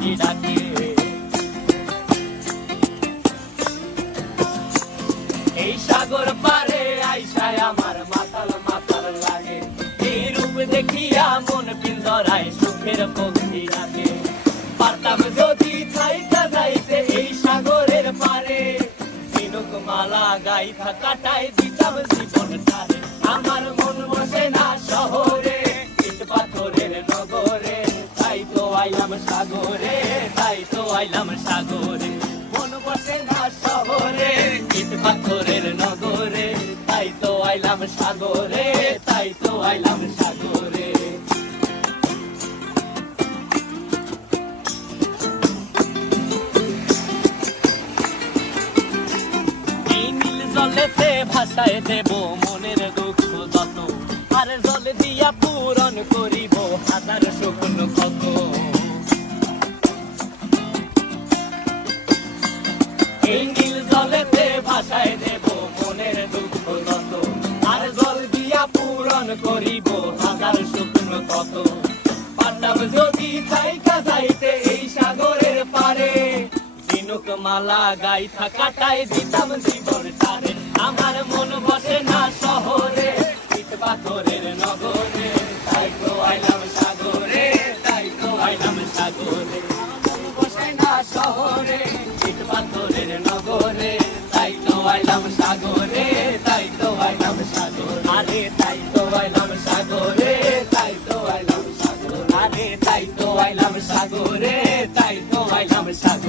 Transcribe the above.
পক্ষী ডাকে। এই সাগর পারে আইসায় আমার মাতাল মাতাল লাগে, এই রূপ দেখিয়া মন পিঞ্জরায় সুখের পক্ষী ডাকে। পারতাম যদি থাইকা যাইতে এই সাগরের পারে, ঝিনুক মালা গাইথা কাটাই দিতাম জীবনটারে। আমার মন বসে না শহরে, ইট পাথরের নগরে, তাই তো আইলাম সাগরে, তাই তো আইলাম সাগরে। মন বসে না শহরে, ইট পাথরের নগরে, তাই তো আইলাম সাগরে, তাই তো আইলাম সাগরে। জলেতে ভাসায় দেব মনের দুঃখ যত, আর জল দিয়া পূরণ করিব হাজার স্বপ্ন কত। এই নীল জলেতে ভাসায় দেব মনের দুঃখ যত, আর জল দিয়া পূরণ করিব হাজার স্বপ্ন কত। পারতাম যদি থাইকা যাইতে এই সাগরের পারে, ঝিনুক মালা গাইথা কাটাই দিতাম জীবনটারে। আমার মন বসে না শহরে, ইট পাথরের নগরে, তাই তো আইলাম সাগরে, তাই তো আইলাম সাগরে। মন বসে না শহরে, ইট পাথরের নগরে, তাই তো আইলাম সাগরে, তাই তো আইলাম সাগরে। আরে তাই তো আইলাম সাগরে, তাই তো আইলাম সাগরে। আরে তাই তো আইলাম সাগরে, তাই তো আইলাম সাগরে।